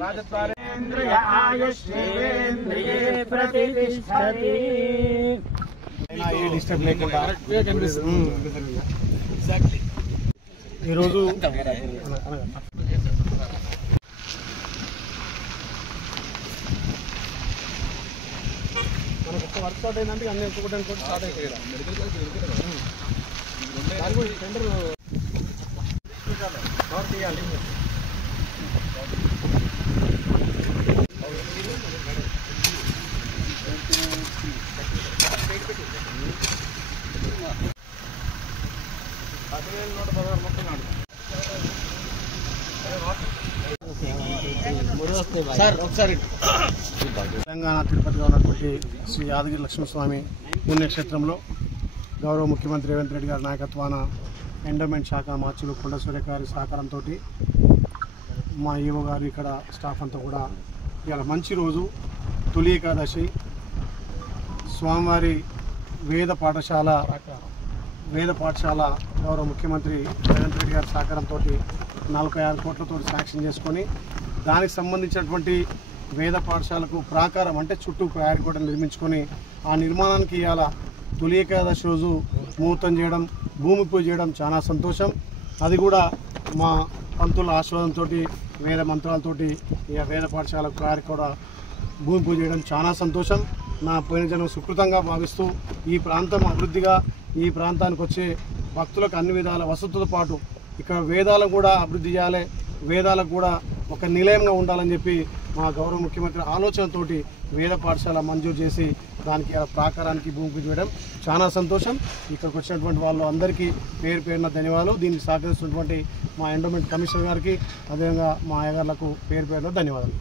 రాజద్వారేంద్రియ ఆయుష్యేంద్రియే ప్రతిష్టతి disturb లేకుండా ఈరోజు మనకు ఒక వర్క్ స్టార్ట్ అయిందంటే అన్నీ ఒక్కొక్కటి స్టార్ట్ అవుతాయి కదా టెండర్ తీయాలి. తెలంగాణ తిరుపతిలో ఉన్నటువంటి శ్రీ యాదగిరి లక్ష్మీస్వామి పుణ్యక్షేత్రంలో గౌరవ ముఖ్యమంత్రి రేవంత్ రెడ్డి గారి నాయకత్వాన ఎండోమెంట్ శాఖ మార్చులు కొండ సూర్య గారి సహకారంతో మా ఈవో గారు ఇక్కడ స్టాఫ్ అంతా కూడా ఇవాళ మంచి రోజు తొలి ఏకాదశి స్వామివారి వేద పాఠశాల గౌరవ ముఖ్యమంత్రి రేవంత్ రెడ్డి గారి సహకారంతో 46 కోట్లతో శాంక్షన్ చేసుకొని దానికి సంబంధించినటువంటి వేద పాఠశాలకు ప్రాకారం అంటే చుట్టూ ప్రయారి కూడా నిర్మించుకొని ఆ నిర్మాణానికి ఇవాళ తొలి ఏకాదశి రోజు ముహూర్తం చేయడం భూమి పూజ చేయడం చాలా సంతోషం. అది కూడా మా పంతుల ఆశీర్వాదంతో వేద మంత్రాలతోటి ఈ వేద పాఠశాల ప్రయారి కూడా భూమి పూజ చేయడం చాలా సంతోషం. నా పోయిన జనం సుకృతంగా భావిస్తూ ఈ ప్రాంతం అభివృద్ధిగా ఈ ప్రాంతానికి వచ్చే భక్తులకు అన్ని విధాల వసతులతో పాటు ఇక్కడ వేదాలను కూడా అభివృద్ధి చేయాలి, వేదాలకు కూడా ఒక నిలయంగా ఉండాలని చెప్పి మా గౌరవ ముఖ్యమంత్రి ఆలోచనతోటి వేద పాఠశాల మంజూరు చేసి దానికి ప్రాకారానికి భూమి పూజ చేయడం చాలా సంతోషం. ఇక్కడికి వచ్చినటువంటి వాళ్ళు అందరికీ పేరు పేరున ధన్యవాదాలు. దీనికి సహకరిస్తున్నటువంటి మా ఎండోమెంట్ కమిషనర్ గారికి అదేవిధంగా మా అయ్యగారులకు పేరు పేరున ధన్యవాదాలు.